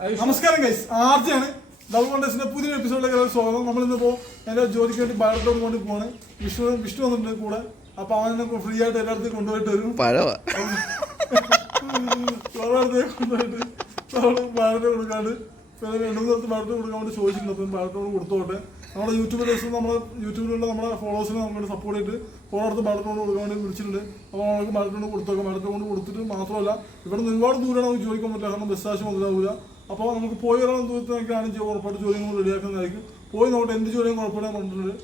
നമസ്കാരം guys ആർജിയാണ്. Double കോണ്ടസ്റ്റിന്റെ പുതിയ എപ്പിസോഡിലേക്ക് എല്ലാവർക്കും സ്വാഗതം. നമ്മളിന്ന് ഇപ്പോൾ എന്റെ ജോലിക്ക് വേണ്ടി ബയോട്ടോട് കൊണ്ട് പോവാണ്. വിഷ്ണു വിഷ്ണു വന്നിട്ടുണ്ട് കൂടെ. അപ്പൊ അവനെ ഫ്രീ ആയിട്ട് എല്ലായിടത്തും കൊണ്ടുപോയിട്ട് വരും. കൊണ്ടുപോയിട്ട് നമ്മൾ ബയോട്ടോ കൊടുക്കാണ്ട് പിന്നെ രണ്ടു മൂന്ന് ദിവസത്ത് ബയോട്ടോ കൊടുക്കാൻ വേണ്ടി ചോദിച്ചിട്ടുണ്ട്. അപ്പം ബയോട്ടോട് കൊടുത്തോട്ടെ. നമ്മുടെ യൂട്യൂബ് ദിവസം നമ്മുടെ യൂട്യൂബിലുള്ള നമ്മുടെ ഫോളോവേഴ്സിനെ നമുക്ക് സപ്പോർട്ട് ചെയ്തിട്ട് ഫോളോ എടുത്ത് ബയോട്ടോട് കൊടുക്കാൻ വേണ്ടി വിളിച്ചിട്ടുണ്ട്. അപ്പോൾ നമുക്ക് ബയോട്ടോട് കൊടുത്തോക്കാം. കൊണ്ട് കൊടുത്തിട്ട് മാത്രമല്ല ഇവിടെ നിന്ന് ഒരുപാട് ദൂരമാണ് നമുക്ക് ചോദിക്കാൻ പറ്റില്ല. കാരണം ബസ് ആവശ്യം മുതലാവില്ല അപ്പോൾ നമുക്ക് പോയി വരാൻ ദൂരത്തിനൊക്കെയാണ് ജോ- ഉറപ്പായിട്ട് ജോലി നമ്മൾ റെഡിയാക്കുന്നതായിരിക്കും പോയി നോക്കട്ടെ എന്ത് ജോലിയും കുഴപ്പമില്ല പറഞ്ഞിട്ടുണ്ട്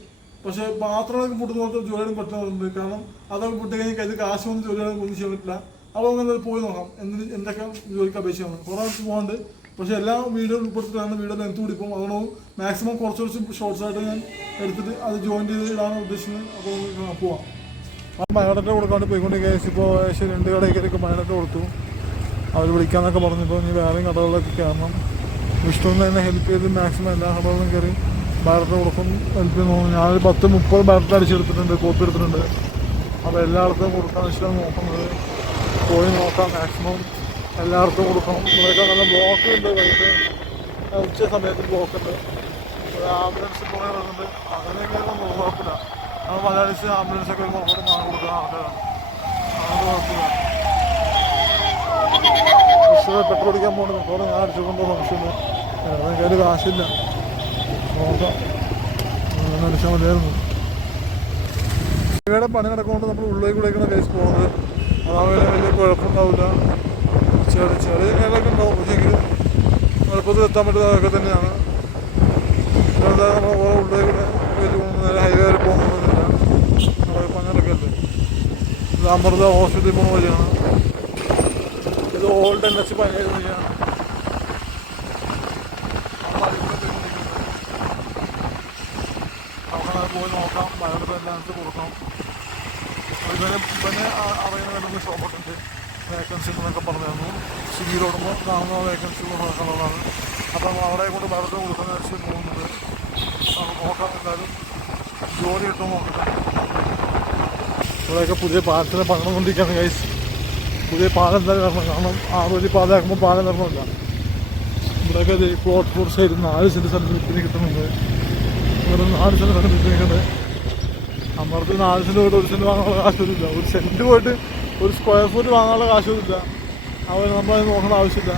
പക്ഷേ പാത്രങ്ങളൊക്കെ പൊട്ടുന്ന പോലത്തെ ജോലിയും പറ്റുന്നുണ്ട്. കാരണം അതൊക്കെ പൊട്ടി കഴിഞ്ഞാൽ കയ്യിൽ കാശ് വന്ന് ജോലികളൊക്കെ ഒന്നും ചെയ്യാൻ പറ്റില്ല. അപ്പോൾ അങ്ങനെ പോയി നോക്കാം. എന്തിന് എന്തൊക്കെ ജോലിക്ക് അപേക്ഷയാണ്. കുറേ പോകാണ്ട് പക്ഷേ എല്ലാ വീഡിയോ ഉൾപ്പെടുത്തിട്ടാണ് വീഡിയോ ലെങ്ത് കൂടി അതുകൊണ്ട് മാക്സിമം കുറച്ച് കുറച്ച് ഷോർട്സ് ആയിട്ട് ഞാൻ എടുത്തിട്ട് അത് ജോയിൻ ചെയ്ത് ഇടാണ് ഉദ്ദേശിക്കുന്നത്. അപ്പോൾ പോവാം. ആ മലയാളത്തെ കൊടുക്കാണ്ട് പോയിക്കൊണ്ടിരിക്കുക ഇപ്പോൾ ഏകദേശം രണ്ട് കടയിലേക്ക് മലയാളത്തെ കൊടുത്തു. അവർ വിളിക്കാന്നൊക്കെ പറഞ്ഞപ്പോൾ ഇനി വേറെയും കടകളിലൊക്കെ കയറണം. വിഷ്ണുവിന് തന്നെ ഹെൽപ്പ് ചെയ്ത് മാക്സിമം എല്ലാ കടകളിലും കയറി ബാരറ്റ് കൊടുക്കും ഹെൽപ്പ് ചെയ്ത് നോക്കും ഞാനൊരു പത്ത് മുപ്പത് ബാരറ്റ് അടിച്ചെടുത്തിട്ടുണ്ട് കോപ്പി എടുത്തിട്ടുണ്ട്. അപ്പോൾ എല്ലായിടത്തും കൊടുക്കാൻ വെച്ചാൽ നോക്കുന്നത് പോയി നോക്കാം മാക്സിമം എല്ലായിടത്തും കൊടുക്കണം. ഇവിടെയൊക്കെ നല്ല ബ്ലോക്ക് ഉണ്ട് വൈകിട്ട്. ഉച്ച സമയത്ത് ബ്ലോക്ക് ഉണ്ട്. ഒരു ആംബുലൻസ് കുറേ വരുന്നുണ്ട്. അങ്ങനെയൊക്കെ ഒന്നും കുഴപ്പമില്ല. നമ്മൾ മലയാളീസ് ആംബുലൻസ് ഒക്കെ വരുമ്പോൾ കൊടുക്കുന്ന ആൾക്കാരാണ് അതുകൊണ്ട് കുഴപ്പമില്ല. കൃഷ്ണ പെട്രോൾ അടിക്കാൻ പോകുന്നത്. പെട്രോൾ ഞാൻ അടിച്ചുകൊണ്ടോ സംശയമുണ്ട് എനിക്ക് കയ്യിൽ കാശില്ല. നോക്കാം അടിച്ചാൽ മതിയായിരുന്നു. ഇവിടെ പണി നടക്കുകൊണ്ട് നമ്മൾ ഉള്ളിലേക്ക് കൂടെയൊക്കെയാണ് കേസ് പോകുന്നത്. അതാവുമ്പോൾ വലിയ കുഴപ്പമുണ്ടാവില്ല. ചെറിയ ചെറിയ കാര്യങ്ങളൊക്കെ ഉണ്ടാവും. പക്ഷേ എളുപ്പത്തിൽ എത്താൻ പറ്റുന്നതൊക്കെ തന്നെയാണ്. നമ്മൾ ഓരോ ഉള്ളിലേക്ക് കൂടെ കയറ്റി പോകുന്നത് നേരെ ഹൈവേ വരെ പോകുന്നതൊന്നുമില്ല പണി ഇത് അമൃത ഹോസ്പിറ്റലിൽ പോകുന്ന വഴിയാണ്. ഇത് ഓൾഡ് എൻ എച്ച് പഴയ പോയി നോക്കാം. മലയാളത്തിൽ എല്ലാം കൊടുക്കണം. ഇവനെ ഇവനെ അറിയുന്ന രണ്ട് വേക്കൻസി എന്നൊക്കെ പറഞ്ഞിരുന്നു. കാണുന്ന വേക്കൻസി കളറാണ് അപ്പം അവിടെ കൊണ്ട് മലയാളത്തിൽ കൊടുക്കുന്ന വെച്ച് പോകുന്നത്. നോക്കാം എല്ലാവരും ജോലി കിട്ടുമോ? നോക്കട്ടെ ഇവിടെയൊക്കെ പുതിയ പാലത്തിന് പണം കൊണ്ടിരിക്കുകയാണ് കൈസ് പുതിയ പാലം വരണം. കാരണം ആറുവരി വഴി പാതയാക്കുമ്പോൾ പാലം തകർന്നില്ല ഇവിടെയൊക്കെ ഈ പ്ലോട്ട് ഫോർ സൈഡ് നാല് സെന്റ് സ്ഥലത്ത് വിൽപ്പന കിട്ടുന്നുണ്ട്. ഇവിടെ നാല് സെന്റ് സ്ഥലം വിൽപ്പന കിട്ടുന്നത് അമ്മർത്ത് നാല് സെന്റ് പോയിട്ട് ഒരു സെന്റ് വാങ്ങാനുള്ള കാശൊന്നുമില്ല. ഒരു സെന്റ് പോയിട്ട് ഒരു സ്ക്വയർ ഫീറ്റ് വാങ്ങാനുള്ള കാശൊന്നുമില്ല. അവർ നമ്മളത് നോക്കേണ്ട ആവശ്യമില്ല.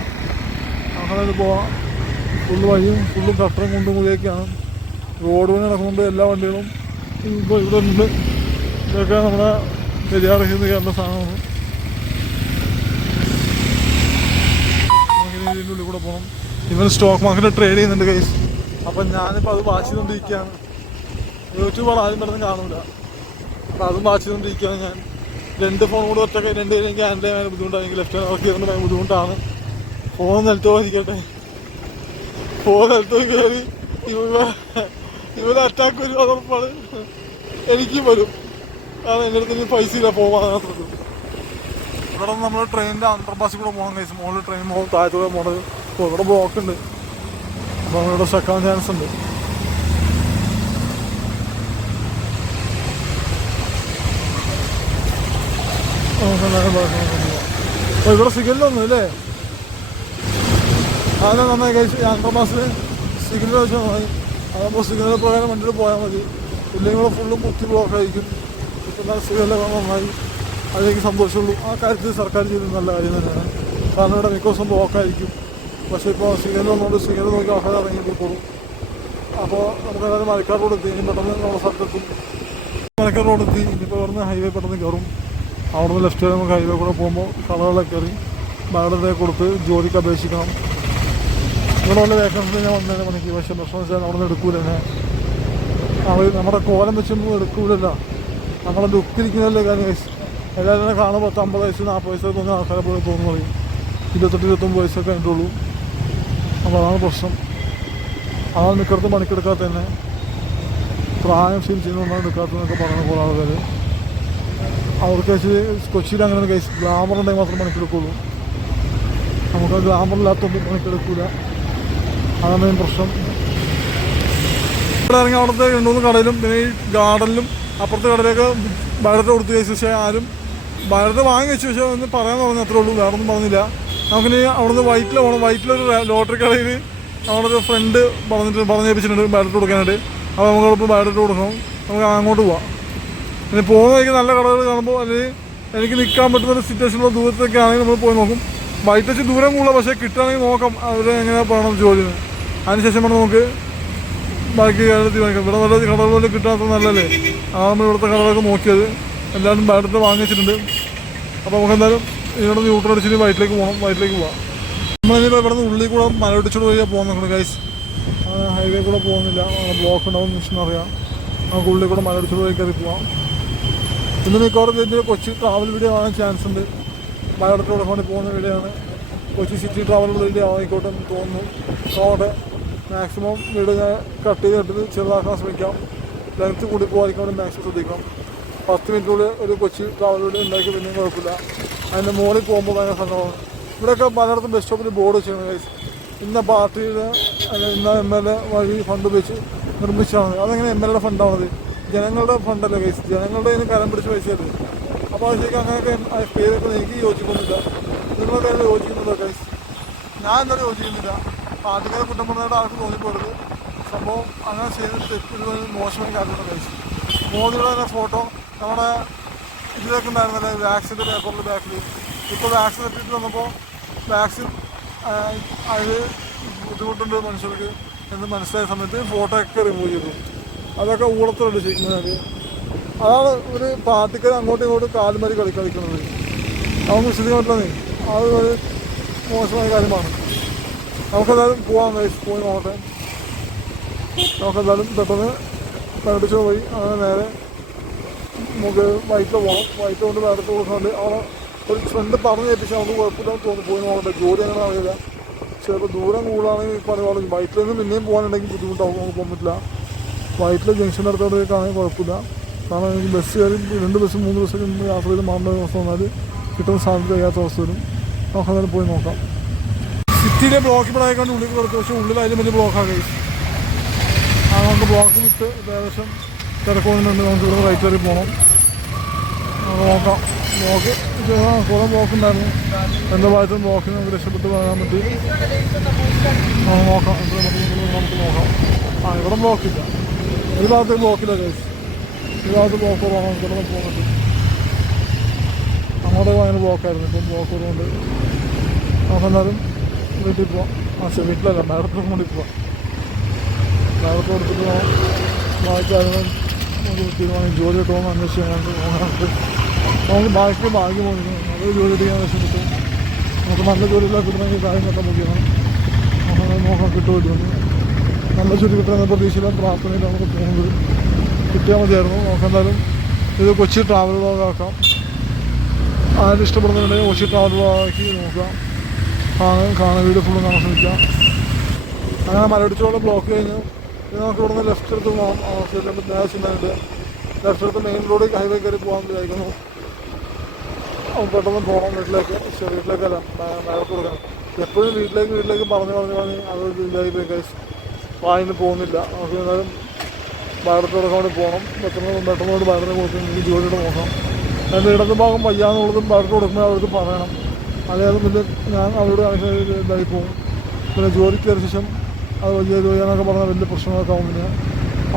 അങ്ങനെ പോവാം. ഫുള്ള് വഴിയും ഫുള്ളും കട്ടറും കൊണ്ടും കൂടിയൊക്കെയാണ് റോഡ് പണി നടക്കുന്നുണ്ട് എല്ലാ വണ്ടികളും. ഇപ്പോൾ ഇവിടെ ഉണ്ട്. ഇതൊക്കെ നമ്മുടെ പെരിയാറിൽ കയറേണ്ട സാധനമാണ് നമുക്കിനി ഇതിന്റെ ഉള്ളിൽ കൂടെ പോകണം ഇവൻ സ്റ്റോക്ക് മാർക്കറ്റ് ട്രേഡ് ചെയ്യുന്നുണ്ട് കൈസ് അപ്പം ഞാനിപ്പോൾ അത് വാച്ച് ചെയ്തുകൊണ്ടിരിക്കുകയാണ് യൂട്യൂബ് ആദ്യം പെട്ടെന്ന് കാണൂല. അപ്പം അതും വാച്ച് ചെയ്തുകൊണ്ടിരിക്കുകയാണ് ഞാൻ. രണ്ട് ഫോൺ കൂടെ ഒറ്റ കൈ രണ്ട് എനിക്ക് ഹാൻഡിൽ ചെയ്യാൻ ബുദ്ധിമുട്ടാണ്. ലെഫ്റ്റ് വർക്ക് ചെയ്യുന്നത് ബുദ്ധിമുട്ടാണ്. ഫോൺ നിലത്ത് പോയിരിക്കട്ടെ. ഫോൺ നിലത്ത് കയറി ഇവ ഇവരെ അറ്റാക്ക് വരും അത് എനിക്ക് എനിക്കും വരും. കാരണം എന്റെ അടുത്ത് പൈസ ഇല്ല പോകാൻ ഇവിടെ നമ്മൾ ട്രെയിനിന്റെ അണ്ടർ പാസിൽ കൂടെ പോകാൻ കഴിച്ചു മുകളിൽ ട്രെയിൻ പോകും താഴത്തൂടെ പോണത്. അപ്പോൾ ഇവിടെ ബ്ലോക്ക് ഉണ്ട്. അപ്പോൾ ഇവിടെ സ്റ്റക്കാൻ ചാൻസ് ഉണ്ട്. അപ്പോൾ ഇവിടെ സിഗ്നലൊന്നും ഇല്ലേ അതെ നന്നായി കഴിച്ച് അണ്ടർ പാസിൽ സിഗ്നൽ വെച്ചാൽ മതി. അതാകുമ്പോൾ സിഗ്നൽ പ്രകാരം വണ്ടിയിൽ പോയാൽ മതി. ഇല്ലെങ്കിൽ ഇവിടെ ഫുള്ളും കുത്തി ബ്ലോക്ക് ആയിരിക്കും. ഇപ്പം സിഗ്നലൊക്കെ നന്നായി. അതെനിക്ക് സന്തോഷമുള്ളൂ. ആ കാര്യത്തിൽ സർക്കാർ ചെയ്തത് നല്ല കാര്യം തന്നെയാണ്. കാരണം ഇവിടെ മിക്ക ബ്ലോക്കായിരിക്കും പക്ഷേ ഇപ്പോൾ സ്വീകരണം വന്നുകൊണ്ട് സ്വീകരണം നോക്കി ആൾക്കാർ ഇറങ്ങി പോകും അപ്പോൾ നമുക്ക് ഏതായാലും മലക്കാട് റോഡ് എത്തി. ഇനി പെട്ടെന്ന് നമ്മുടെ സ്ഥലത്തെത്തും മലക്കാട് റോഡ് എത്തി. ഇനിയിപ്പോൾ ഇവിടുന്ന് ഹൈവേ പെട്ടെന്ന് കയറും. അവിടെ നിന്ന് ലെഫ്റ്റ് നമുക്ക് ഹൈവേ കൂടെ പോകുമ്പോൾ കളറുകളെ കയറി ബാലത്തെ കൊടുത്ത് ജോലിക്ക് അപേക്ഷിക്കണം. ഇവിടെ വല്ല വേക്കൻസി ഞാൻ വന്നതിന് മണിക്ക് പക്ഷേ പ്രശ്നം വെച്ചാൽ അവിടെ നിന്ന് എടുക്കൂല. എന്നെ അവർ നമ്മുടെ കോലം വെച്ചൊന്നും എടുക്കൂലല്ല. നമ്മളെ ലുക്കിരിക്കുന്നതല്ലേ കാര്യം. എല്ലാവരും കാണുമ്പോൾ പത്ത് അമ്പത് വയസ്സ് നാൽപ്പത് വയസ്സൊക്കെ തോന്നുന്ന ആൾക്കാരെ പോലെ തോന്നുന്നു ഇരുപത്തെട്ട് ഇരുപത്തൊമ്പത് വയസ്സൊക്കെ അതിന്റെ അപ്പോൾ അതാണ് പ്രശ്നം. അതാണ് നിൽക്കടുത്ത് പണിക്കെടുക്കാത്ത തന്നെ പ്രായം ക്ഷീണിച്ചതുകൊണ്ടാണ് എടുക്കാത്തതെന്നൊക്കെ പറയുന്ന കുറേ ആൾക്കാർ അവർക്ക് വെച്ച് കൊച്ചിയിൽ അങ്ങനെ കേസ് ഗ്ലാമർ ഉണ്ടെങ്കിൽ മാത്രം പണിക്കെടുക്കുള്ളൂ. നമുക്ക് ഗ്ലാമർ പണിക്കെടുക്കില്ല പണിക്കെടുക്കൂല. അതാണ് മെയിൻ പ്രശ്നം. ഇവിടെ ഇറങ്ങി അവിടുത്തെ രണ്ടുമൂന്ന് കടയിലും പിന്നെ ഈ ഗാർഡനിലും അപ്പുറത്തെ കടയിലേക്ക് ഭാരത കൊടുത്തു കഴിച്ചു പക്ഷേ ആരും ഭാരത വാങ്ങി വെച്ചു. പക്ഷേ ഒന്ന് പറയാൻ പറഞ്ഞു അത്രേ ഉള്ളൂ. വേറൊന്നും പറഞ്ഞില്ല. നമുക്കിനി അവിടുന്ന് വൈറ്റിൽ പോകണം വൈറ്റിലൊരു ലോട്ടറി കടയിൽ നമ്മുടെ ഒരു ഫ്രണ്ട് പറഞ്ഞിട്ട് പറഞ്ഞേപ്പിച്ചിട്ടുണ്ട് ബാലറ്റ് കൊടുക്കാനായിട്ട്. അപ്പോൾ നമുക്ക് ഇപ്പോൾ ബാലറ്റ് കൊടുക്കണം. നമുക്ക് അങ്ങോട്ട് പോവാം. ഇനി പോകുന്ന വഴിക്ക് നല്ല കടകൾ കാണുമ്പോൾ അല്ലെങ്കിൽ എനിക്ക് നിൽക്കാൻ പറ്റുന്ന ഒരു സിറ്റുവേഷനുള്ള ദൂരത്തൊക്കെ ആണെങ്കിൽ നമ്മൾ പോയി നോക്കും. വൈറ്റ് വെച്ച് ദൂരം കൂടുതൽ പക്ഷേ കിട്ടുകയാണെങ്കിൽ നോക്കാം അവർ എങ്ങനെ പറയണം ജോലി അതിനുശേഷം വേണം നമുക്ക് ബാക്കി കാര്യത്തിൽ തീരുമാനിക്കാം. ഇവിടെ നല്ല കടകൾ കിട്ടാത്ത നല്ലല്ലേ ആ നമ്മൾ ഇവിടുത്തെ കടകളൊക്കെ നോക്കിയത്. എല്ലാവരും ബാലറ്റ് വാങ്ങിച്ചിട്ടുണ്ട്. അപ്പോൾ നമുക്ക് എന്തായാലും ഇവിടെ ന്യൂട്രൺ അടിച്ചിട്ട് വയറ്റിലേക്ക് പോകണം വയറ്റിലേക്ക് പോവാം. നമ്മളിപ്പോൾ ഇവിടെ നിന്ന് ഉള്ളിൽ കൂടെ മലയിടിച്ചോട് വഴിയാണ് പോകുന്നുണ്ട് ഗൈസ് ഹൈവേ കൂടെ പോകുന്നില്ല. ബ്ലോക്ക് ഉണ്ടാവും മിഷൻ അറിയാം. നമുക്ക് ഉള്ളിൽ കൂടെ മലയിടിച്ചോട് വഴി കയറി പോവാം. ഇന്ന് മിക്കവാറും ഇതിന്റെ കൊച്ചി ട്രാവൽ വീഡിയോ ആവാൻ ചാൻസ് ഉണ്ട്. മലയിടത്തോടെ വേണ്ടി പോകുന്ന വീഡിയോ ആണ്. കൊച്ചി സിറ്റി ട്രാവൽ വീഡിയോ ആയിക്കോട്ടെ എന്ന് തോന്നുന്നു. അതോടെ മാക്സിമം വീഡിയോ ഞാൻ കട്ട് ചെയ്തിട്ട് ചെറുതാക്കാൻ ശ്രമിക്കാം. ലെങ്ത്ത് കൂടി പോകാതിരിക്കാൻ മാക്സിമം ശ്രദ്ധിക്കണം പത്ത് മിനിറ്റിനുള്ളിൽ ഒരു കൊച്ചി ട്രാവൽ വീഡിയോ ഉണ്ടാക്കി പിന്നെയും കുഴപ്പമില്ല. അതിന്റെ മുകളിൽ പോകുമ്പോൾ ഭയങ്കര സങ്കടമാണ് ഇവിടെയൊക്കെ പലയിടത്തും ബസ് സ്റ്റോപ്പിൽ ബോർഡ് വെച്ചിരുന്നു ഗൈസ് ഇന്ന പാർട്ടിയുടെ ഇന്ന എം എൽ എ വഴി ഫണ്ട് വെച്ച് നിർമ്മിച്ചാണ് അതെങ്ങനെ എം എൽ എ ഫണ്ടാണത് ജനങ്ങളുടെ ഫണ്ടല്ലേ ഗൈസ് ജനങ്ങളുടെ ഇതിന് കരം പിടിച്ച് പൈസയല്ലേ? അപ്പോൾ അത് ശരിക്കും അങ്ങനെയൊക്കെ പേരൊക്കെ എനിക്ക് യോജിക്കുന്നില്ല. നിങ്ങളൊക്കെ അതിൽ യോജിക്കുന്നില്ല ഗൈസ് ഞാൻ എന്തായാലും യോജിക്കുന്നില്ല. പാർട്ടിക്കാരെ കുറ്റം പറഞ്ഞാൽ ആർക്കും തോന്നിപ്പോരുത്. സംഭവം അങ്ങനെ ചെയ്ത് തെറ്റൊരു മോശമായി കാര്യമാണ് ഗൈസ് മോദിയുടെ തന്നെ ഫോട്ടോ നമ്മുടെ ഇതിലൊക്കെ ഉണ്ടായിരുന്നല്ലേ വാക്സിന്റെ പേപ്പറിൽ ബാക്കിൽ. ഇപ്പോൾ വാക്സിൻ എത്തിയിട്ട് വന്നപ്പോൾ വാക്സിൻ അത് ബുദ്ധിമുട്ടുണ്ട് മനുഷ്യർക്ക് എന്ന് മനസ്സിലായ സമയത്ത് ഫോട്ടോ ഒക്കെ റിമൂവ് ചെയ്തു. അതൊക്കെ ഊളത്തിലുണ്ട് ചെയ്യുന്നത് അതാണ് ഒരു പാർട്ടിക്കാർ അങ്ങോട്ടും ഇങ്ങോട്ടും കാലുമരി കളി കളിക്കുന്നത്. അതൊന്നും വിശദീകരിക്കുന്നത് അത് ഒരു മോശമായ കാര്യമാണ്. നമുക്കെന്തായാലും guys. പോയി നോക്കട്ടെ. നമുക്കെന്തായാലും പെട്ടെന്ന് പഠിപ്പിച്ചു പോയി അങ്ങനെ നേരെ നമുക്ക് വൈറ്റ് പോകണം വൈറ്റ് കൊണ്ട് വേറെ കൊടുക്കുന്നുണ്ട് അവിടെ ഒരു ഫ്രണ്ട് പറഞ്ഞ് ഏൽപ്പിച്ചാൽ നമുക്ക് കുഴപ്പമില്ലാന്ന് തോന്നി പോയി നോക്കട്ടെ ജോലി അങ്ങനെ അറിയില്ല ചിലപ്പോൾ ദൂരം കൂടുതലാണെങ്കിൽ പറഞ്ഞ പോലെ വൈറ്റിൽ നിന്ന് പിന്നെയും പോകാനുണ്ടെങ്കിൽ ബുദ്ധിമുട്ടാവും. നമുക്ക് പോകാൻ പറ്റില്ല. വൈറ്റിൽ ജംഗ്ഷൻ അടുത്തോട്ടേക്കാണെങ്കിൽ കുഴപ്പമില്ല. കാരണം എനിക്ക് ബസ് കയറി രണ്ട് ബസ് മൂന്ന് ബസ്സൊക്കെ മുമ്പ് യാത്ര ചെയ്ത് മാറേണ്ട അവസ്ഥ വന്നാൽ കിട്ടുന്ന സാധ്യത കഴിയാത്ത അവസ്ഥ വരും നമുക്ക് അങ്ങനെ പോയി നോക്കാം. സിറ്റിയിലെ ബ്ലോക്ക് ഇവിടെ ആയിക്കൊണ്ട് ഉള്ളിൽ കൊടുത്തു പക്ഷേ ഉള്ളിൽ അതിലും വലിയ ബ്ലോക്കാണ് കഴിച്ചു ആ നമുക്ക് ബ്ലോക്ക് വിട്ട് ഏകദേശം തിരക്കൊന്നുണ്ട് നമുക്ക് ഇവിടെ റൈറ്റ് കയറി പോകണം നോക്കാം. ആ കുറേ ബ്ലോക്ക് ഉണ്ടായിരുന്നു. എന്റെ ഭാഗത്തും ബ്ലോക്കിൽ നമുക്ക് രക്ഷപ്പെട്ട് പോകാൻ പറ്റി. നോക്കാം. ഇത് നമുക്ക് നോക്കാം. ആ ഇവിടെ ബ്ലോക്കില്ല ഒരു ഭാഗത്ത് ബ്ലോക്കില്ല കേസ് ഒരു ഭാഗത്ത് ബ്ലോക്ക് കുറവാണ് ഇവിടെ പോകാൻ പറ്റും. അങ്ങോട്ട് ഭയങ്കര ബ്ലോക്കായിരുന്നു ഇപ്പം ബ്ലോക്ക് കുറവുണ്ട് നമുക്ക് എന്നാലും വീട്ടിൽ പോവാം. ആ ശരി വീട്ടിലല്ല. മേഡത്തിന് കൂടി പോവാം. മേഡത്ത് കൊടുത്തിട്ട് പോകാം ബാക്കി കാര്യങ്ങൾ നമുക്ക് തീരുമാനിക്കും ജോലി കിട്ടുമെന്ന് അന്വേഷിച്ച് ഞങ്ങൾക്ക് നമുക്ക് നമുക്ക് ഭാഗ്യം പോകുന്നു നല്ലൊരു ജോലി ചെയ്യാൻ ശ്രമിച്ചു. നമുക്ക് നല്ല ജോലിയില്ല കിട്ടണമെങ്കിൽ കാര്യങ്ങളൊക്കെ മുഖ്യമാണ് നമുക്ക് നോക്കാൻ കിട്ടുമല്ലോ നല്ല ജോലി കിട്ടുന്ന പ്രതീക്ഷയിലും പ്രാർത്ഥനയിലും നമുക്ക് പോകുന്നത്. കിട്ടിയാൽ മതിയായിരുന്നു. നമുക്ക് എന്തായാലും ഇത് കൊച്ചി ട്രാവൽ വ്ളോഗാക്കാം ആരും ഇഷ്ടപ്പെടുന്നുണ്ടെങ്കിൽ കൊച്ചി ട്രാവൽ വ്ളോഗാക്കി നോക്കാം. കാണാൻ കാണാൻ വീട് ഫുള്ളും കാണാൻ ശ്രമിക്കാം. അങ്ങനെ മലയിടിച്ചോളം ബ്ലോക്ക് കഴിഞ്ഞ് പിന്നെ നമുക്ക് ഇവിടുന്ന് ലെഫ്റ്റ് എടുത്ത് പോകാം ലെഫ്റ്റ് എടുത്ത് മെയിൻ റോഡിൽ ഹൈവേ കയറി പോകാൻ വിചാരിക്കുന്നു. പെട്ടെന്ന് പോകണം വീട്ടിലേക്ക് വീട്ടിലേക്കല്ല മേലെ കൊടുക്കണം. എപ്പോഴും വീട്ടിലേക്ക് വീട്ടിലേക്ക് പറഞ്ഞു പറഞ്ഞു പറഞ്ഞ് അത് ഇതായി പോയി വായിന്ന് പോകുന്നില്ല. നമുക്ക് എന്തായാലും ഭാരതത്തിൽ കൊടുക്കാൻ പോകണം. പെട്ടെന്ന് പെട്ടെന്ന് കൊണ്ട് ഭാരതത്തിൽ കൊടുക്കും എനിക്ക് ജോലിയുടെ നോക്കാം അതിന്റെ ഇടത് ഭാഗം വയ്യാന്നുള്ളതും ഭാരതത്തിൽ കൊടുക്കുമ്പോൾ അവർക്ക് പറയണം. അല്ലെങ്കിൽ പിന്നെ ഞാൻ അവരോട് ഇതായി പോകും. പിന്നെ ജോലിക്ക് കയറിയ ശേഷം അത് വലിയ ജോലിയാന്നൊക്കെ പറഞ്ഞാൽ വലിയ പ്രശ്നങ്ങളൊക്കെ ആവും പിന്നെ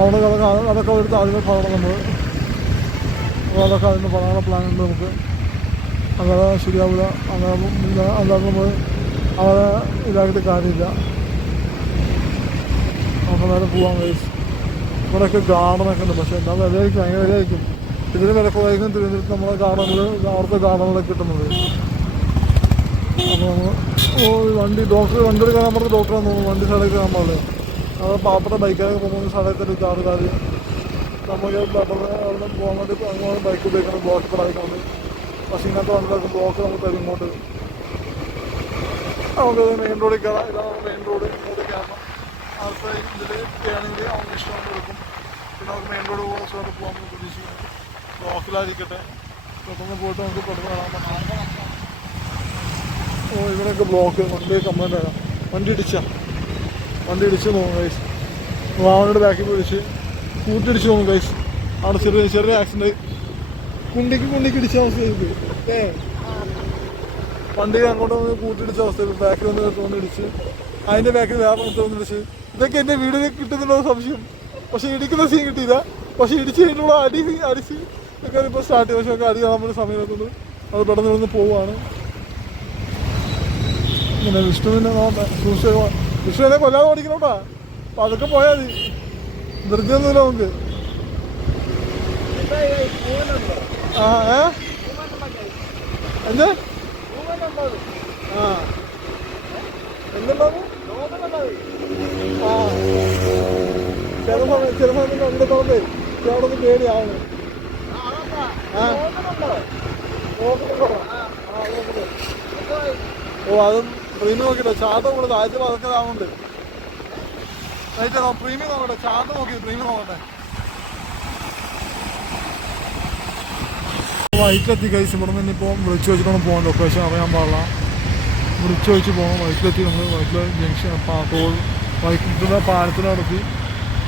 അവിടെ അതൊക്കെ അതൊക്കെ അവരുടെ ആദ്യമേ പറയണം നമ്മൾ അപ്പോൾ അതൊക്കെ അതിന് പറയാനുള്ള പ്ലാനുണ്ട് നമുക്ക്. അങ്ങനെ ശരിയാവില്ല അങ്ങനെ അല്ലാതെ നമ്മൾ അവരെ ഇതാക്കിയിട്ട് കാര്യമില്ല. നമുക്ക് നേരെ പോവാൻ കഴിച്ചു ഇവിടെയൊക്കെ ഗാർഡനൊക്കെ ഉണ്ട് പക്ഷേ എന്താ വിലയായിരിക്കും ഭയങ്കര വിലയായിരിക്കും ഇതിന് വില കുറവായിരിക്കും തിരുവനന്തപുരത്ത് നമ്മളെ ഗാർഡനിൽ അവിടുത്തെ ഗാർഡനിലൊക്കെ കിട്ടുന്നത്. അപ്പോൾ നമ്മൾ ഓ വണ്ടി ഡോക്ടർ വണ്ടി എടുക്കാൻ പറഞ്ഞ ഡോക്ടറാന്ന് തോന്നുന്നു വണ്ടി സൈഡിൽ കയറാൻ പാടില്ല അത് പാവപ്പെട്ട ബൈക്കാരൊക്കെ പോകുമ്പോൾ സൈഡിൽ ആൾക്കാർ നമുക്ക് അവിടെ പോകാൻ വേണ്ടി അങ്ങോട്ട് ബൈക്ക് ഉപയോഗിക്കണം ബ്ലോക്ക് പെടാതിരിക്കുന്നത് പക്ഷേ ഇങ്ങനത്തെ വണ്ടികളൊക്കെ ബ്ലോക്ക് നമുക്ക് തരും ഇങ്ങോട്ട് നമുക്ക് മെയിൻ റോഡിൽ കയറാം. ഇതാണ് മെയിൻ റോഡ് ഇങ്ങോട്ട് കയറണം. അടുത്ത ഇതിൽ ആണെങ്കിൽ അവർക്ക് ഇഷ്ടം കൊടുക്കും പിന്നെ നമുക്ക് മെയിൻ റോഡ് പോകുന്ന സ്ഥലത്ത് പോകാൻ നമുക്ക് പ്രതീക്ഷിക്കുന്നു ബ്ലോക്കിലായിരിക്കട്ടെ പെട്ടെന്ന് പോയിട്ട് നമുക്ക് പെട്ടെന്ന് കാണാൻ പറ്റും. ഓ ഇവിടെയൊക്കെ ബ്ലോക്ക് വണ്ടി കംപ്ലൈന്റ് ആകാം വണ്ടി ഇടിച്ചാ. വണ്ടി ഇടിച്ച് നോക്കും കൈസ് വാവനോട് ബാക്കിൽ പിടിച്ച് കൂട്ടിടിച്ച് നോക്കും കൈസ് അവിടെ ചെറിയ ചെറിയ ആക്സിഡന്റ് കുണ്ടിക്ക് കുണ്ടിക്ക് ഇടിച്ച അവസ്ഥ ചെയ്ത് ഏ? വണ്ടി അങ്ങോട്ട് വന്ന് കൂട്ടിയിടിച്ച അവസ്ഥയിൽ ബാക്കിൽ വന്ന് വന്ന് ഇടിച്ച്. അതിന്റെ ബാക്കിൽ വേറെ വന്ന് ഇടിച്ച്. ഇതൊക്കെ എന്റെ വീടിന് കിട്ടുന്നുള്ള സംശയം. പക്ഷെ ഇടിക്കുന്ന സീൻ കിട്ടിയില്ല. പക്ഷെ ഇടിച്ച് കഴിഞ്ഞുള്ള അടി അടിച്ച് ഒക്കെ ഇപ്പോൾ സ്റ്റാർട്ട് ചെയ്യും പക്ഷെ അടി കാണാൻ സമയം സമയത്തുണ്ട് അത് പെട്ടെന്ന് ഇവിടുന്ന് പോവാണ് പിന്നെ വിഷ്ണുവിനെ വിഷ്ണുവിനെ കൊല്ലാതെ ഓടിക്കണോട്ടാ? അപ്പൊ അതൊക്കെ പോയാൽ മതി. ധൃതിയൊന്നുമില്ല നമുക്ക്. ആ എന്ത്? ആ. പേടിയാണ്. ഓ അത് പ്രീമിയം നോക്കിട്ടോ ചാത്ത നമ്മൾ താഴ്ച പതൊക്കെ ആവുന്നുണ്ട് പ്രീമിയം നോക്കട്ടെ? ചാത്ത നോക്കി പ്രീമിയം നോക്കട്ടെ? വൈറ്റിലെത്തി കൈസ് ഇവിടെ നിന്ന് ഇപ്പോൾ വിളിച്ചു വെച്ചിട്ടാണ് പോകാൻ ലൊക്കേഷൻ അറിയാൻ പാടില്ല. വിളിച്ചു വെച്ച് പോകണം വൈറ്റിലെത്തി നമ്മൾ വൈറ്റിലെ ജംഗ്ഷൻ പാലത്തിനടുത്ത്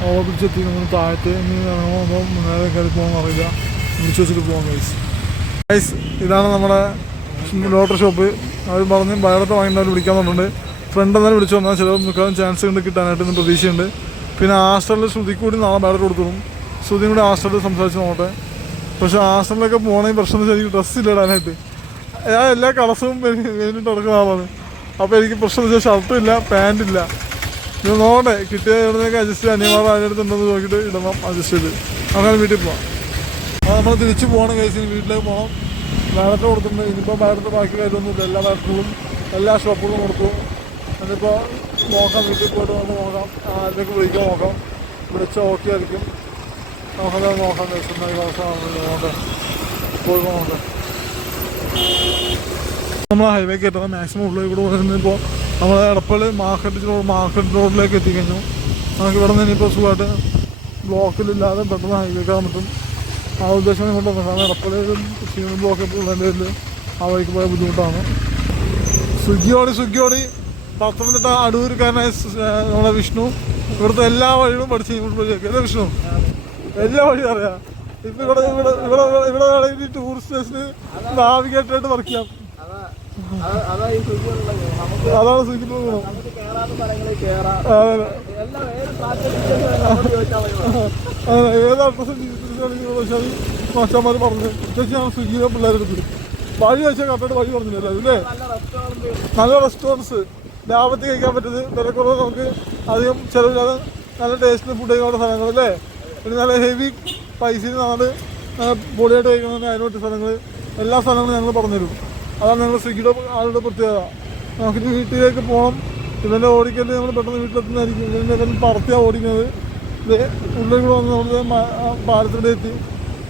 ഓവർ ബ്രിഡ്ജ് എത്തി. നമ്മൾ താഴത്ത് ഇറങ്ങുമ്പോൾ നേരെ കയറി പോകാൻ അറിയില്ല. വിളിച്ചു വെച്ചിട്ട് പോകാം കൈസ് ഗൈസ് ഇതാണ് നമ്മുടെ ലോട്ടറി ഷോപ്പ് അവർ പറഞ്ഞ് ബയോഡത്തെ വാങ്ങിയിട്ട് വിളിക്കാൻ പറഞ്ഞിട്ടുണ്ട്. ഫ്രണ്ട് എന്നാലും വിളിച്ചു വന്നാൽ ചിലപ്പോൾ മിക്കവാറും ചാൻസ് ഉണ്ട് കിട്ടാനായിട്ട് ഇന്ന് പ്രതീക്ഷയുണ്ട്. പിന്നെ ഹാസ്റ്റലിൽ ശ്രുതി കൂടി നാളെ ബയോഡറ്റ് കൊടുത്തോളും ശ്രുതിയും കൂടി ഹാസ്റ്റലിൽ സംസാരിച്ച് നോക്കട്ടെ. പക്ഷെ ഹാസ്റ്റലിലൊക്കെ പോകണമെങ്കിൽ പ്രശ്നം വെച്ചാൽ എനിക്ക് ഡ്രസ്സ് ഇല്ലിടാനായിട്ട് ഞാൻ എല്ലാ കളസും കഴിഞ്ഞിട്ട് നടക്കുന്ന ആളാണ്. അപ്പോൾ എനിക്ക് പ്രശ്നം വെച്ചാൽ ഷർട്ടും ഇല്ല പാന്റ് ഇല്ല. ഇത് നോക്കട്ടെ കിട്ടിയ ഇവിടുന്നൊക്കെ അഡ്ജസ്റ്റ് അനിയന്മാർ അതിനടുത്തുണ്ടെന്ന് നോക്കിയിട്ട് ഇടണം അഡ്ജസ്റ്റ് ചെയ്ത്. അങ്ങനെ വീട്ടിൽ പോവാം. അപ്പോൾ നമ്മൾ തിരിച്ചു പോകണം കേസിന് വീട്ടിലേക്ക് പോകണം ബാലറ്റ് കൊടുത്തിട്ടുണ്ട്. ഇനിയിപ്പോൾ ബാലറ്റ് ബാക്കി കാര്യമൊന്നുമില്ല. എല്ലാ ബാലറ്റുകളും എല്ലാ ഷോപ്പുകളും കൊടുത്തു. എന്നിപ്പോൾ നോക്കാം വീട്ടിൽ പോയിട്ട് വന്ന് നോക്കാം. ആരെയൊക്കെ വിളിക്കാൻ നോക്കാം. വിളിച്ചാൽ ഓക്കെ ആയിരിക്കും. നമുക്കത് നോക്കാം നോക്കട്ടെ പോയി നോക്കട്ടെ നമ്മൾ ഹൈവേ കയറ്റുന്നത് മാക്സിമം ഉള്ളിൽ കൂടെ വരുന്നപ്പോൾ നമ്മൾ എടപ്പള്ളി മാർക്കറ്റ് റോഡ് മാർക്കറ്റ് റോഡിലേക്ക് എത്തിക്കഴിഞ്ഞു. നമുക്ക് ഇവിടെ നിന്ന് ഇനിയിപ്പോൾ സുഖമായിട്ട് ബ്ലോക്കിലില്ലാതെ പെട്ടെന്ന് ഹൈവേ കയറാൻ പറ്റും ആ ഉദ്ദേശം കൊണ്ട് വന്നത് കാരണം എടപ്പള്ളിയിലും ക്ഷീണം ബ്ലോക്ക് ഉള്ളതിന്റെ ആ വഴിക്ക് പോയ ബുദ്ധിമുട്ടാണ്. സ്വിഗ്ഗിയോടി സ്വിഗ്ഗിയോടി പത്തനംതിട്ട അടൂർക്കാരനായ നമ്മുടെ വിഷ്ണു ഇവിടുത്തെ എല്ലാ വഴികളും പഠിച്ച് പോയി അല്ലേ വിഷ്ണു? എല്ലാ അറിയാം. ഇപ്പൊ ഇവിടെ ഇവിടെ ഇവിടെ ഇവിടെ വേണമെങ്കിൽ ടൂറിസ്റ്റ് സ്റ്റേഷന് നാവിഗേറ്ററായിട്ട് വർക്ക് ചെയ്യാം. അതാണ് സൂചിപ്പിക്കുന്നത് ഏത് ചോദിച്ചാൽ അഡ്രസ്സും ചോദിച്ചാൽ പറഞ്ഞു ചേച്ചി ഞാൻ സ്വിഗ്ഗിയിലെ പിള്ളേരെ എടുത്തു വഴി വെച്ചാൽ കറക്റ്റായിട്ട് വഴി പറഞ്ഞില്ല അല്ലേ? നല്ല റെസ്റ്റോറന്റ് നല്ല റെസ്റ്റോറന്റ്സ് ലാഭത്തിൽ കഴിക്കാൻ പറ്റുന്നത് വിലക്കുറവ് നമുക്ക് അധികം ചിലവില്ലാതെ നല്ല ടേസ്റ്റിൽ ഫുഡ് കഴിക്കാനുള്ള സ്ഥലങ്ങൾ അല്ലേ പിന്നെ നല്ല ഹെവി പൈസയിൽ നമ്മൾ പൊളിയായിട്ട് കഴിക്കണമെന്ന് അതിനോട്ട് സ്ഥലങ്ങൾ എല്ലാ സ്ഥലങ്ങളും ഞങ്ങൾ പറഞ്ഞുതരും. അതാണ് ഞങ്ങൾ സ്വിഗ്ഗിയുടെ ആളുടെ പ്രത്യേകത. നമുക്ക് വീട്ടിലേക്ക് പോകണം ഇവന്റെ ഓടിക്കൽ നമ്മൾ പെട്ടെന്ന് വീട്ടിലെത്തുന്നതായിരിക്കും. ഇവന്റെ ഇവൻ പറത്തിയാണ് ഓടിക്കുന്നത് ഇത് ഉള്ളിൽ കൂടെ വന്ന് നമ്മൾ പാലത്തിന്റെ എത്തി.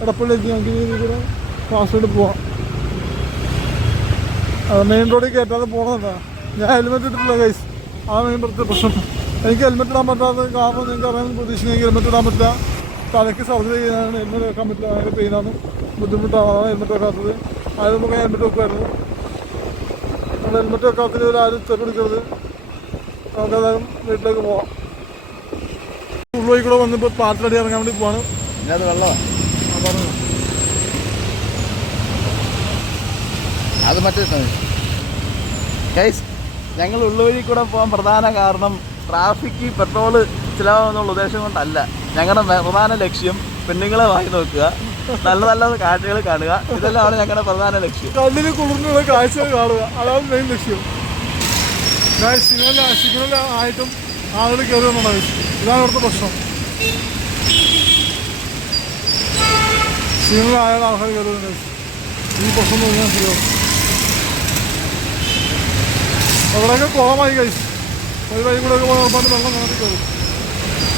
എടപ്പള്ളി എത്തി. നമുക്ക് കൂടെ കാസർഗോഡ് പോവാം. മെയിൻ റോഡിൽ കയറ്റാതെ പോകണമെന്നാ ഞാൻ ഹെൽമെറ്റ് ഇട്ടിട്ടില്ല ഗൈസ് ആ മെയിൻ പ്രശ്നം. എനിക്ക് ഹെൽമെറ്റ് ഇടാൻ പറ്റാത്ത കാരണം നിങ്ങൾക്ക് അറിയാൻ പ്രതീക്ഷിക്കുന്ന. എനിക്ക് ഹെൽമെറ്റ് ഇടാൻ പറ്റില്ല. തലയ്ക്ക് സർജറി ചെയ്യാനാണ് ഹെൽമെറ്റ് വെക്കാൻ പറ്റില്ല. ഭയങ്കര പെയിനാണ് ബുദ്ധിമുട്ടാണ് ഹെൽമെറ്റ് വെക്കാത്തത്. ആദ്യം നമുക്ക് ഹെൽമെറ്റ് വെക്കുമായിരുന്നു. നമ്മൾ ഹെൽമെറ്റ് വെക്കാത്തതിൽ ആരും ചെറുപിടിക്കരുത് നമുക്കതായാലും വീട്ടിലേക്ക് പോവാം. ഉള്ളിൽ കൂടെ വന്നിപ്പോൾ പാത്രടി ഇറങ്ങാൻ വേണ്ടി പോവാണ്. അത് വെള്ളമാണ് അത് മറ്റേ ഗൈസ് ഞങ്ങൾ ഉള്ളുവഴി കൂടെ പോകാൻ പ്രധാന കാരണം ട്രാഫിക്ക് പെട്രോൾ ചിലവാകുന്നുള്ള ഉദ്ദേശം കൊണ്ടല്ല. ഞങ്ങളുടെ പ്രധാന ലക്ഷ്യം പെണ്ണുങ്ങളെ വായി നോക്കുക നല്ല നല്ല കാഴ്ചകൾ കാണുക. ഇതെല്ലാമാണ് ഞങ്ങളുടെ പ്രധാന ലക്ഷ്യം. കണ്ണിന് കുളിർന്നുള്ള കാഴ്ചകൾ കാണുക. അതാണ് മെയിൻ ലക്ഷ്യം. സിഗ്നൽ ആയിട്ടും ആളുകൾ കയറി ഇതാണ് ഇവിടുത്തെ പ്രശ്നം. ആയാലും ആൾക്കാർ കയറി ഈ പ്രശ്നം തോന്നിയാൽ ശരിയാവും അവിടെയൊക്കെ കുളമായി കഴിച്ചു ഒരു വഴി കൂടെ ഒക്കെ പോകാൻ വെള്ളം കയറി കയറും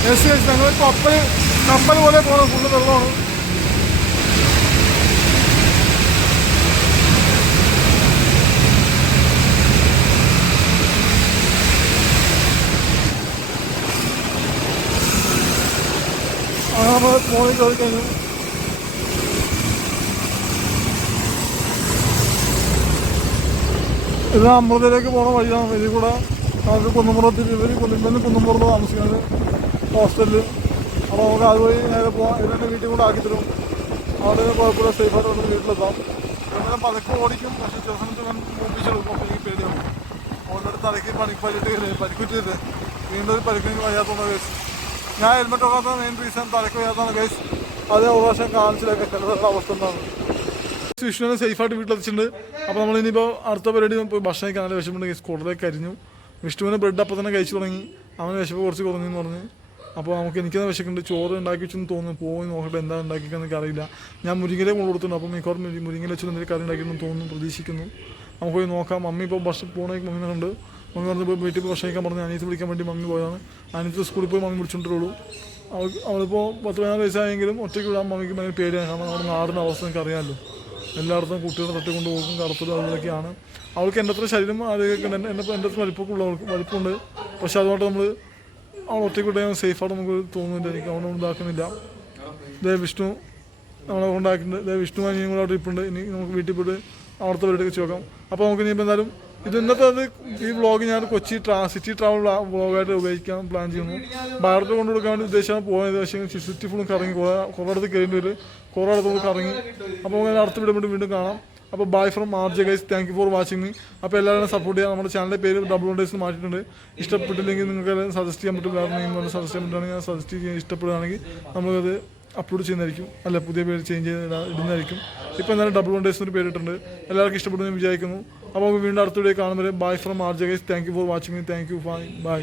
യെസ് യെസ് ഞങ്ങൾ കപ്പൽ കപ്പൽ പോലെ പോകണം ഫുള്ള് വെള്ളമാണ്. നമ്മൾ മോളിൽ കയറി കഴിഞ്ഞു. ഇത് അമൃതയിലേക്ക് പോണ വഴിയാണ് ഇതിൽ കൂടെ നമുക്ക് കുന്നുംപുറത്തിൽ ഇവർ കുന്നിമ്പന്ന് കുന്നുംപുറത്ത് താമസിക്കുന്നത്. ഹോസ്റ്റലിൽ. അപ്പോൾ നമുക്ക് അതുവഴി നേരെ പോകാം ഇവരുടെ വീട്ടിൽ കൂടെ ആക്കി തരും. അവിടെ കുഴപ്പമില്ല. സേഫായിട്ട് നമുക്ക് വീട്ടിലെത്താം. അങ്ങനെ പതുക്കെ ഓടിക്കും. പക്ഷേ ചില സമയത്ത് മൂപ്പിച്ചെടുക്കും അപ്പോൾ എനിക്ക് പേടിയാവും ഓൾറെഡി തലയ്ക്ക് പണി പരിട്ട് പരിക്കുറ്റിട്ട് വീണ്ടും ഒരു പരിക്കിന് വയ്യാത്തതാണ് കേസ് ഞാൻ ഹെൽമെറ്റ് ഇടാത്ത മെയിൻ റീസൺ തലയ്ക്ക് വയ്യാത്തതാണ് കേസ് അതേ പ്രാവശ്യം കാണിച്ചിലൊക്കെ ചിലതൊക്കെ അവസ്ഥ എന്താണ്? വിഷ്ണുവിനെ സേഫായിട്ട് വീട്ടിലെത്തിച്ചിട്ടുണ്ട്. അപ്പോൾ നമ്മൾ ഇനിയിപ്പോൾ അടുത്ത പരിപാടി പോയി ഭക്ഷണം കഴിക്കാൻ നല്ല വിഷമുണ്ടെങ്കിൽ കേസ് കൂടുതലേക്ക് കരിഞ്ഞു. വിഷ്ണുവിനെ ബ്രെഡ് അപ്പം തന്നെ കഴിച്ചു തുടങ്ങി. അവന് വിശപ്പ് കുറച്ച് കുറഞ്ഞു എന്ന് പറഞ്ഞ്. അപ്പോൾ നമുക്ക് എനിക്കത് വിശക്കുന്നുണ്ട്. ചോറ് ഉണ്ടാക്കി വെച്ചെന്ന് തോന്നുന്നു. പോയി നോക്കട്ടെ എന്താ ഉണ്ടാക്കിയെന്ന് എനിക്ക് അറിയില്ല. ഞാൻ മുരിങ്ങയിലെ കൊണ്ട് കൊടുത്തിട്ടുണ്ട്. അപ്പോൾ മിക്കവാറും മുരി- മുരിങ്ങയില വെച്ച് എന്തെങ്കിലും കറി ഉണ്ടാക്കിയെന്ന് തോന്നുന്നു പ്രതീക്ഷിക്കുന്നു. നമുക്ക് പോയി നോക്കാം. മമ്മി ഇപ്പോൾ ബസ് പോകണമെങ്കിൽ മമ്മി കണ്ട് മമ്മി പറഞ്ഞു പോയി വീട്ടിൽ പോയി ഭക്ഷണം കഴിക്കാൻ പറഞ്ഞു. അനീത്ത് വിളിക്കാൻ വേണ്ടി മമ്മി പോയതാണ്. അനീത്ത് സ്കൂളിൽ പോയി മമ്മി വിളിച്ചുകൊണ്ടിരുള്ളൂ അവൾ അവളിപ്പോൾ പത്ത് പതിനാല് വയസ്സായെങ്കിലും ഒറ്റയ്ക്ക് വിടാൻ മമ്മിക്ക് ഭയങ്കര പേടിയാണ്. കാരണം നമ്മുടെ നാടിന്റെ അവസ്ഥ എനിക്ക് അറിയാമല്ലോ. എല്ലായിടത്തും കുട്ടികളെ തട്ടിക്കൊണ്ട് പോകും കടത്തലും അതിലൊക്കെയാണ് അവൾക്ക് എന്റെ അത്ര ശരീരം ആരോഗ്യമൊക്കെ ഉണ്ട്. എന്റെ എന്റെ അത്ര വലിപ്പമൊക്കെ ഉള്ള അവൾക്ക് വലിപ്പമുണ്ട്. പക്ഷേ അതുകൊണ്ട് നമ്മൾ അവൾ ഒറ്റയ്ക്ക് വിട്ടാൽ സേഫായിട്ട് നമുക്ക് തോന്നുന്നില്ല. എനിക്ക് അവനെ ഉണ്ടാക്കുന്നില്ല ദേ വിഷ്ണു നമ്മളെ ഉണ്ടാക്കിയിട്ടുണ്ട് ദേ വിഷ്ണു അനിയും കൂടെ അവിടെ ഇരിപ്പുണ്ട്. ഇനി നമുക്ക് വീട്ടിൽ പോയിട്ട് അവിടുത്തെ വെച്ച് നോക്കാം. അപ്പോൾ നമുക്ക് ഇനിയിപ്പോൾ എന്തായാലും ഇത് ഇന്നത്തെ അത് ഈ വ്ളോഗ് ഞാൻ കൊച്ചി ട്രാ സിറ്റി ട്രാവൽ വ്ളോഗായിട്ട് ഉപയോഗിക്കാൻ പ്ലാൻ ചെയ്യുന്നു. ഭാരത് കൊണ്ടു കൊടുക്കാൻ വേണ്ടി ഉദ്ദേശിച്ചാണ് പോയത്. പക്ഷേ സിറ്റി ഫുള്ളും കറങ്ങി. കുറേ കുറേ അടുത്ത് കയറി വരും. കുറേ അടുത്ത് കറങ്ങി. അപ്പോൾ നമുക്ക് അടുത്ത വീടുമ്പോൾ വീണ്ടും കാണാം. അപ്പോൾ bye from R J guys thank you for watching അപ്പോൾ എല്ലാവരും സപ്പോർട്ട് ചെയ്യാം നമ്മുടെ ചാനലിന്റെ പേര് ഡബിൾ ഡേയ്സ് മാറ്റിയിട്ടുണ്ട്. ഇഷ്ടപ്പെട്ടില്ലെങ്കിൽ നിങ്ങൾക്ക് സജസ്റ്റ് ചെയ്യാൻ പറ്റും. കാരണം നിങ്ങൾ സജസ്റ്റ് ചെയ്യാൻ പറ്റുകയാണെങ്കിൽ സജസ്റ്റ് ചെയ്യാൻ ഇഷ്ടപ്പെടുകയാണെങ്കിൽ നമുക്കത് അപ്ലോഡ് ചെയ്യുന്നതായിരിക്കും. അല്ല പുതിയ പേര് ചേഞ്ച് ചെയ്ത് ഇടാ- ഇടുന്നതായിരിക്കും. ഇപ്പോൾ എന്തായാലും ഡബിൾ വൺ ഡേയ്സ് ഒരു പേരിട്ടുണ്ട് എല്ലാവർക്കും ഇഷ്ടപ്പെടുന്നു വിചാരിക്കുന്നു. അപ്പോൾ വീണ്ടും അടുത്ത വീഡിയോ കാണുമ്പോൾ bye from R J guys thank you for watching thank you bye